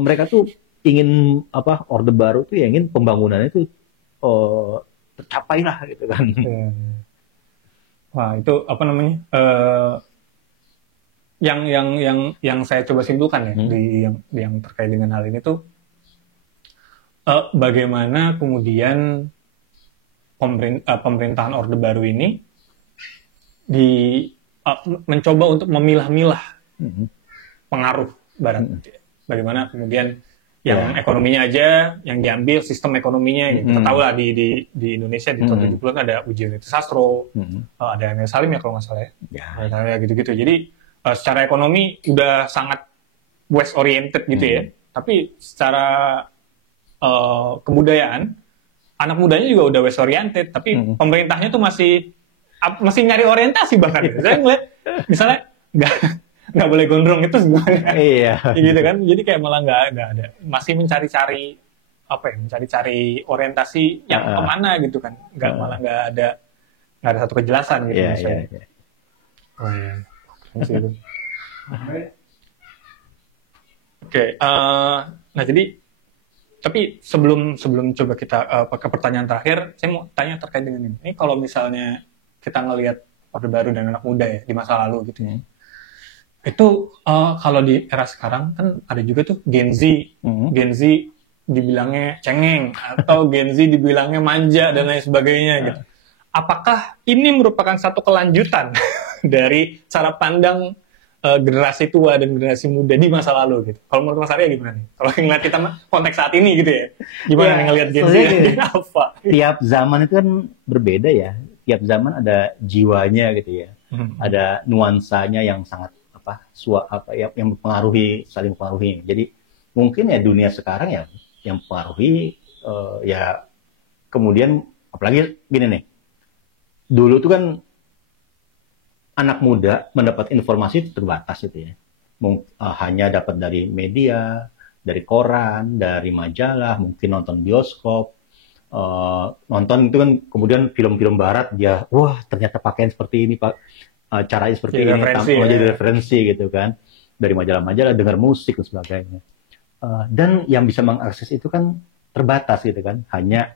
mereka tuh ingin orde baru tuh ya ingin pembangunannya itu tercapai lah gitu kan. Wah, itu yang saya coba simpulkan ya di yang terkait dengan hal ini tuh bagaimana kemudian pemerintahan Orde Baru ini mencoba untuk memilah-milah pengaruh Barat. Bagaimana kemudian yang ekonominya aja yang diambil sistem ekonominya. Kita tahu lah di Indonesia di tahun 70-an ada Ujian Sastro, ada Emil Salim ya kalau nggak salah ya gitu-gitu. Jadi secara ekonomi udah sangat West oriented gitu ya. Tapi secara kebudayaan anak mudanya juga udah West oriented, tapi pemerintahnya tuh masih nyari orientasi bahkan. Saya ngeliat misalnya nggak boleh gondrong itu sebenarnya. Iya. Gitu kan. Jadi kayak malah nggak ada, masih mencari-cari orientasi yang kemana gitu kan. Malah nggak ada satu kejelasan gitu. Iya. Oh iya. Oke. Nah jadi tapi sebelum coba kita ke pertanyaan terakhir, saya mau tanya terkait dengan ini. Ini kalau misalnya kita ngelihat Orde Baru dan anak muda ya di masa lalu gitu ya. Itu kalau di era sekarang kan ada juga tuh Gen Z. Gen Z dibilangnya cengeng atau Gen Z dibilangnya manja dan lain sebagainya gitu. Apakah ini merupakan satu kelanjutan dari cara pandang generasi tua dan generasi muda di masa lalu gitu? Kalau menurut Mas Arya gimana nih? Kalau ngeliat kita konteks saat ini gitu ya, gimana ngeliat Gen Z apa? Tiap zaman itu kan berbeda ya. Tiap zaman ada jiwanya gitu ya. Ada nuansanya yang sangat yang saling mempengaruhi. Jadi mungkin ya dunia sekarang ya yang mempengaruhi ya kemudian apalagi gini nih. Dulu tuh kan anak muda mendapat informasi itu terbatas itu ya. Hanya dapat dari media, dari koran, dari majalah, mungkin nonton bioskop. Nonton itu kan kemudian film-film barat dia, wah ternyata pakaian seperti ini, Pak. Caranya seperti ini, jadi referensi gitu kan. Dari majalah-majalah, dengar musik dan sebagainya. Dan yang bisa mengakses itu kan terbatas gitu kan. Hanya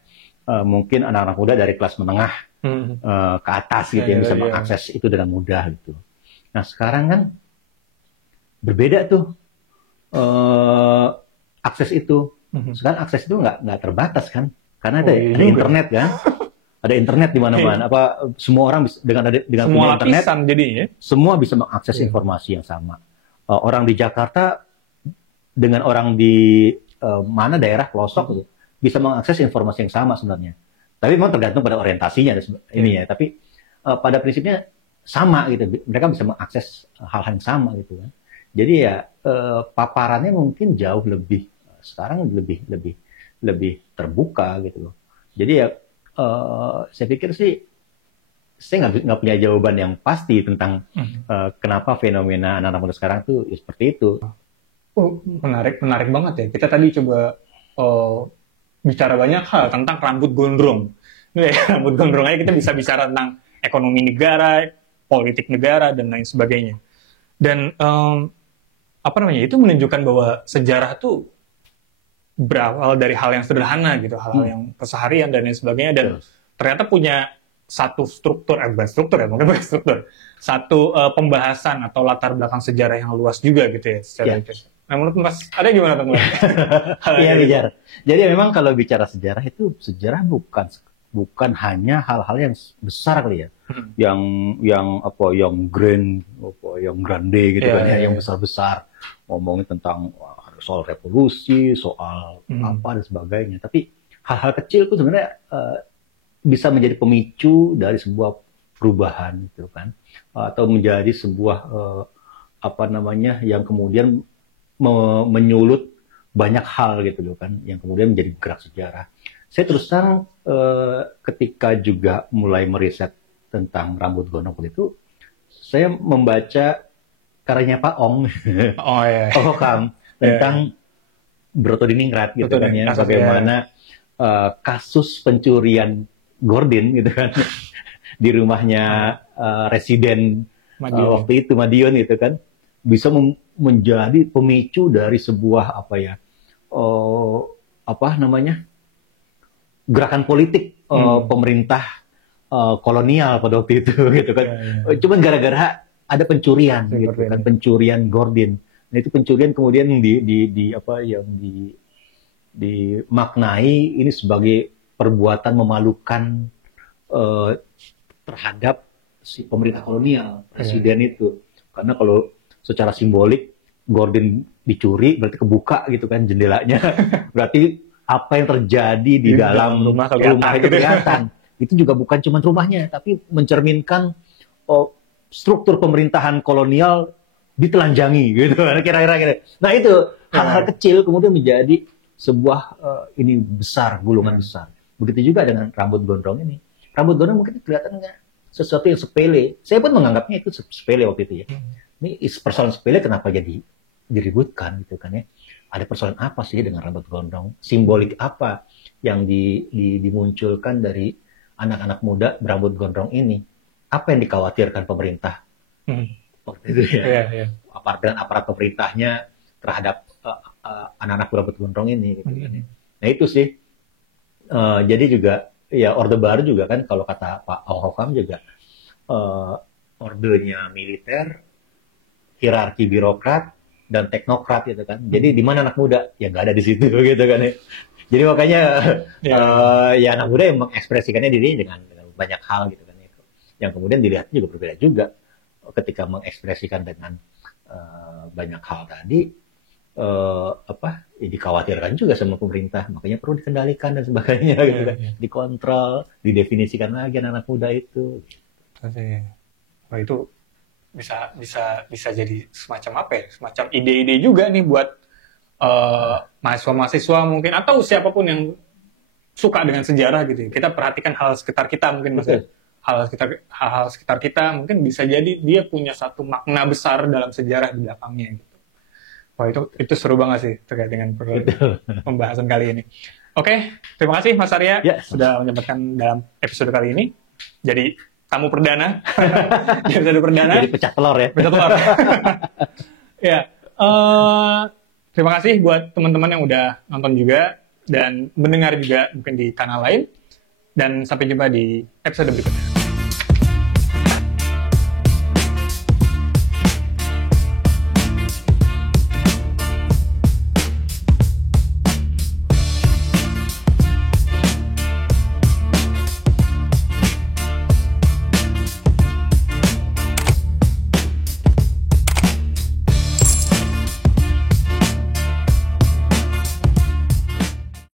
mungkin anak-anak muda dari kelas menengah ke atas gitu yang bisa mengakses itu dengan mudah gitu. Nah sekarang kan berbeda tuh akses itu. Sekarang akses itu nggak terbatas kan, karena ada internet kan, ada internet di mana-mana. Semua orang bisa, dengan semua internet, jadinya semua bisa mengakses informasi yang sama. Orang di Jakarta dengan orang di mana daerah pelosok gitu, bisa mengakses informasi yang sama sebenarnya. Tapi memang tergantung pada orientasinya ini ya. Tapi pada prinsipnya sama gitu. Mereka bisa mengakses hal-hal yang sama gitu kan. Jadi ya paparannya mungkin jauh lebih sekarang lebih terbuka gitu loh. Jadi ya saya pikir sih saya nggak punya jawaban yang pasti tentang kenapa fenomena anak-anak muda sekarang tuh ya seperti itu. Menarik banget ya. Kita tadi coba bicara banyak hal tentang rambut gondrong. Rambut gondrong aja kita bisa bicara tentang ekonomi negara, politik negara, dan lain sebagainya. Dan itu menunjukkan bahwa sejarah itu berawal dari hal yang sederhana gitu, hal-hal yang keseharian dan lain sebagainya, dan ternyata punya satu struktur, bukan struktur ya, mungkin bukan struktur, satu pembahasan atau latar belakang sejarah yang luas juga gitu ya. Secara nah, menurut Mas, ada gimana teman? Iya, bicara. Jadi memang kalau bicara sejarah itu, sejarah bukan hanya hal-hal yang besar kali ya, yang grande gitu kan ya, yang besar-besar, ngomongin tentang soal revolusi, soal apa dan sebagainya. Tapi hal-hal kecil itu sebenarnya bisa menjadi pemicu dari sebuah perubahan gitu kan, atau menjadi sebuah yang kemudian menyulut banyak hal gitu loh kan, yang kemudian menjadi gerak sejarah. Saya terus terang ketika juga mulai meriset tentang rambut gondrong itu, saya membaca karyanya Pak Ong, Ohokam, tentang Brotodiningrat gitu kan ya, bagaimana kasus pencurian Gordin gitu kan di rumahnya residen waktu itu Madiun gitu kan, bisa menjadi pemicu dari sebuah gerakan politik pemerintah kolonial pada waktu itu gitu kan. Cuman gara-gara ada pencurian gitu kan, pencurian Gordin. Nah, itu pencurian kemudian dimaknai ini sebagai perbuatan memalukan terhadap si pemerintah kolonial, presiden itu. Karena kalau secara simbolik Gordon dicuri berarti kebuka gitu kan jendelanya. Berarti apa yang terjadi di dalam rumah itu kelihatan. Itu juga bukan cuma rumahnya, tapi mencerminkan struktur pemerintahan kolonial ditelanjangi gitu kan, kira-kira gitu. Nah, itu hal-hal kecil kemudian menjadi sebuah ini besar, gulungan besar. Begitu juga dengan rambut gondrong ini. Rambut gondrong mungkin kelihatannya sesuatu yang sepele. Saya pun menganggapnya itu sepele waktu itu ya. Ini persoalan sepele kenapa jadi diributkan gitu kan ya. Ada persoalan apa sih dengan rambut gondrong? Simbolik apa yang dimunculkan dari anak-anak muda berambut gondrong ini? Apa yang dikhawatirkan pemerintah? Waktu itu ya. Aparat pemerintahnya terhadap anak-anak berambut gondrong ini gitu kan ya. Nah, itu sih. Jadi juga ya Orde Baru juga kan kalau kata Pak Ohokam juga ordenya militer, hierarki birokrat dan teknokrat gitu kan. Jadi di mana anak muda? Ya nggak ada di situ gitu kan ya. Jadi makanya ya anak muda yang mengekspresikannya diri dengan banyak hal gitu kan itu. Yang kemudian dilihat juga berbeda juga ketika mengekspresikan dengan banyak hal tadi. Dikhawatirkan juga sama pemerintah, makanya perlu dikendalikan dan sebagainya gitu kan. Dikontrol, didefinisikan lagi anak muda itu. Wah, itu bisa jadi semacam apa ya? Semacam ide-ide juga nih buat mahasiswa-mahasiswa mungkin atau siapapun yang suka dengan sejarah gitu. Kita perhatikan hal sekitar kita mungkin Mas. Hal sekitar kita mungkin bisa jadi dia punya satu makna besar dalam sejarah di belakangnya gitu. Wah, itu seru banget sih terkait dengan pembahasan kali ini. Oke, terima kasih Mas Arya sudah menyempatkan dalam episode kali ini. Jadi tamu perdana, episode perdana. Jadi pecah telur ya. Pecah telur. Ya, terima kasih buat teman-teman yang udah nonton juga dan mendengar juga mungkin di kanal lain. Dan sampai jumpa di episode berikutnya.